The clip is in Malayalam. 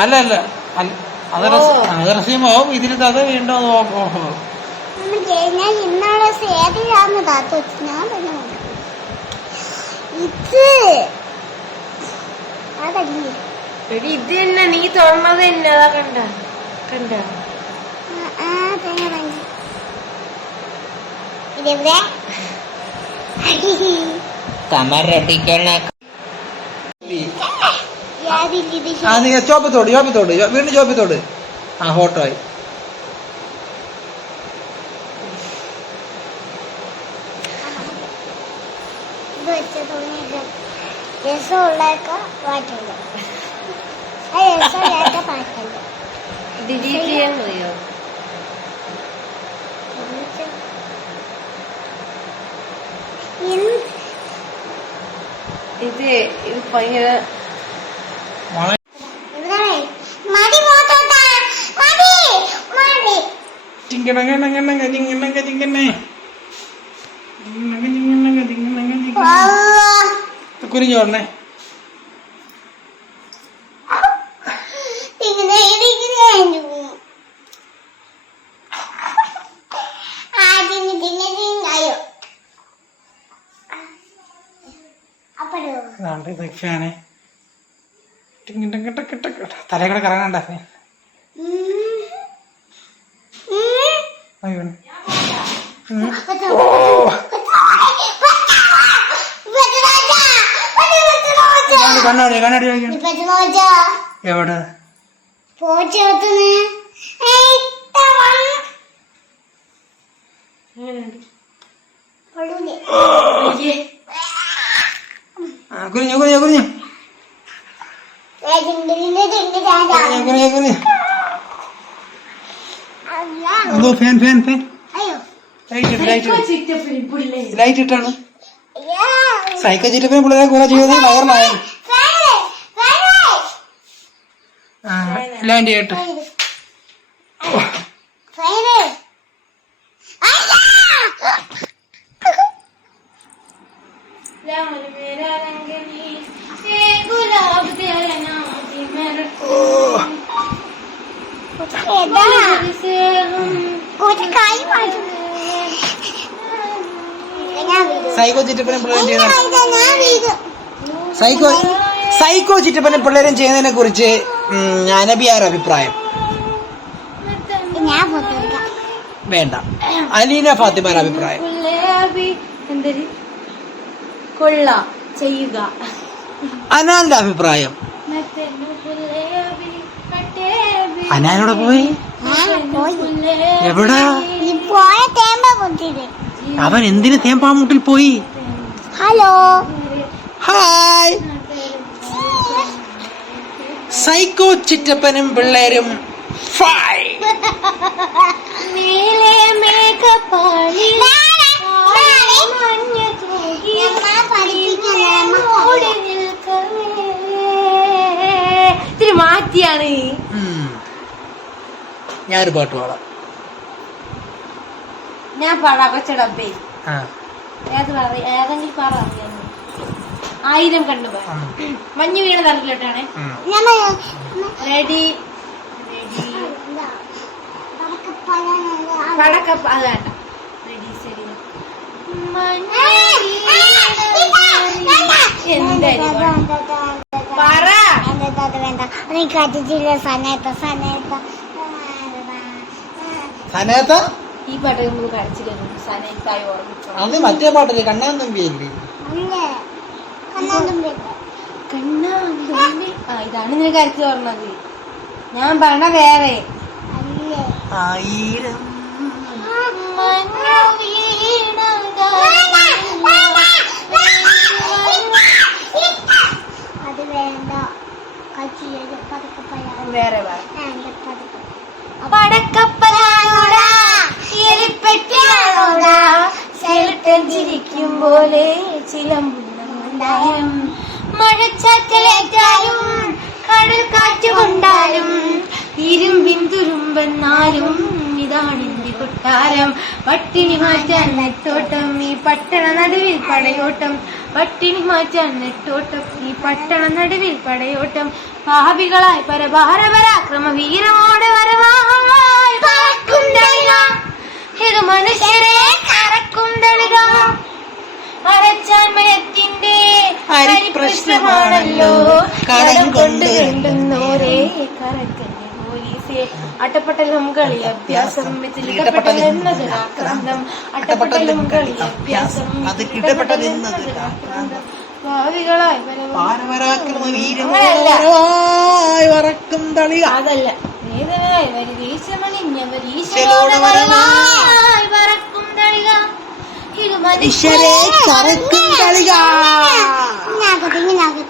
അല്ല അല്ല അത് റസീമാവും ഇതിൽ അത് വീണ്ടും ഞാൻ ഇന്നാളെ സേതയാന്ന് താത്ത വെച്ച് ഞാൻ തന്നെ ഇത് തന്നെ നീ തുറന്നത് തന്നെ അതാ കണ്ട കണ്ട ഇതെവിടെ ചോപ്പത്തോട് വീണ്ടും ചോപ്പത്തോട് ആ ഫോട്ടോ ആയി രസമുള്ളതൊക്കെ പാട്ടുണ്ട് രസമുള്ളതൊക്കെ പാട്ടുണ്ട് ഡിലീറ്റ് ചെയ്യാൻ മതിയോ ഇത് ഭയങ്കര കുരിഞ്ഞോടനെ ഫാനെ തലകൂടെ കറങ്ങണ്ട ഫാൻ കണ്ണാടി കണ്ണാടി എവിടെ കുരിഞ്ഞു കുരിഞ്ഞു കുരിഞ്ഞു കുരിഞ്ഞു ഫാൻ ഫാൻ ഫാൻ ലൈറ്റ് ഇട്ടാണ് സൈക്കിൾ ചിറ്റപ്പിനെ പിള്ളേരെ കുറെ ചെയ്തത് വയറിലായാലും ലാൻഡ് ചെയ്യട്ടെ സൈക്കോ ചിറ്റപ്പനും പിള്ളേരും സൈക്കോ ചിറ്റപ്പനും പിള്ളേരും ചെയ്യുന്നതിനെ കുറിച്ച് അനബിയാർ അഭിപ്രായം വേണ്ട. അലീന ഫാത്തിമാർ അഭിപ്രായം കൊള്ളാം ചെയ്യുക. അനാന്റെ അഭിപ്രായം അനാനോടെ പോയി എവിടാ അവൻ എന്തിന് തേമ്പാമൂട്ടിൽ പോയി? Hello hi. സൈക്കോ ചിറ്റപ്പനും പിള്ളേരും ഇത്തിരി മാറ്റിയാണ്. ഞാനൊരു പാട്ട് പാടാം. ഞാൻ പാടാം. കൊച്ച ഡബ്ബേ ഏതെങ്കിലും പാടാം. 1000 കണ്ടു മഞ്ഞ് വീണ തലത്തിലോട്ടാണ്. റെഡി പടക്കപ്പ അത് വേണ്ട. റെഡി ശരി പറ വേണ്ട. സനേത ഈ പാട്ട് നമുക്ക് കരച്ചിലും സനേത്തായി ഓർമ്മിച്ചു. അത് മറ്റേ പാട്ടല്ലേ കണ്ണാൻ തമ്പിയല്ലേ? ഇതാണ് നിനക്ക് കരച്ചു പറഞ്ഞത്. ഞാൻ പറഞ്ഞ വേറെ. 1000 അത് വേണ്ട. വേറെ പടക്കപ്പലാണോടാ ചിരിക്കും പോലെ ചിലമ്പുണ്ടായും മഴച്ചാറ്റലേറ്റാലും കടൽ കാറ്റുകൊണ്ടാലും ഇരുമ്പിൻ തുരുമ്പെന്നാലും ഇതാണെന്റെ കൊട്ടാരം. പട്ടിണി മാറ്റാൻ നെട്ടോട്ടം ഈ പട്ടണ നടുവിൽ പടയോട്ടം. പട്ടിണി മാറ്റാൻ നെട്ടോട്ടം ഈ പട്ടണ നടുവിൽ പടയോട്ടം. പാപികളായി പരഭാരപരാക്രമ വീരമോടെ വരവായി പറക്കും തളിക. ഇത് മനുഷ്യരെ കറക്കും തളിക. അരച്ചാൻമയത്തിന്റെ പ്രശ്നമാണല്ലോ കടം കൊണ്ട് കണ്ടുന്നോരേ കറക്കന്നെ പോലീസേ. അട്ടപ്പട്ടലും കളി അഭ്യാസം ഇടപെട്ടലെന്നത് ആക്രാന്തം. അട്ടപ്പട്ടലും കളി അഭ്യാസം ഇടപെട്ടലെന്നത് ആക്രാന്തം. ഭാവികളായി വറക്കും തളിക. അതല്ല വേദനായി വരി വീശമണിഞ്ഞവർ ഈശ്വരോട് വരവായി പറക്കും തളിക. ഇത് മനുഷ്യരെ കറക്കും തളിക. ഇങ്ങനാകട്ടെ